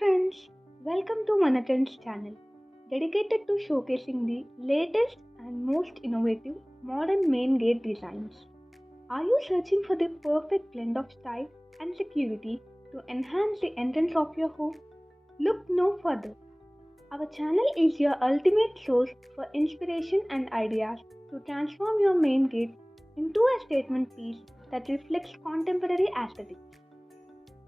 friends, welcome to Manatan's channel, dedicated to showcasing the latest and most innovative modern main gate designs. Are you searching for the perfect blend of style and security to enhance the entrance of your home? Look no further. Our channel is your ultimate source for inspiration and ideas to transform your main gate into a statement piece that reflects contemporary aesthetics.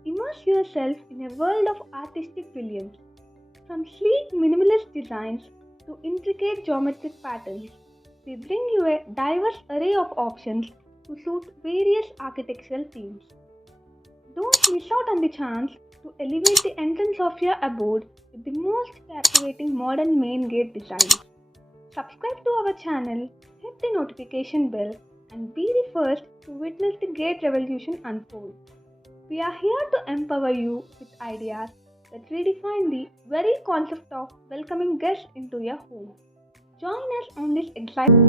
Immerse yourself in a world of artistic brilliance. From sleek minimalist designs to intricate geometric patterns, we bring you a diverse array of options to suit various architectural themes. Don't miss out on the chance to elevate the entrance of your abode with the most captivating modern main gate designs. Subscribe to our channel, hit the notification bell, and be the first to witness the gate revolution unfold. We are here to empower you with ideas that redefine the very concept of welcoming guests into your home. Join us on this exciting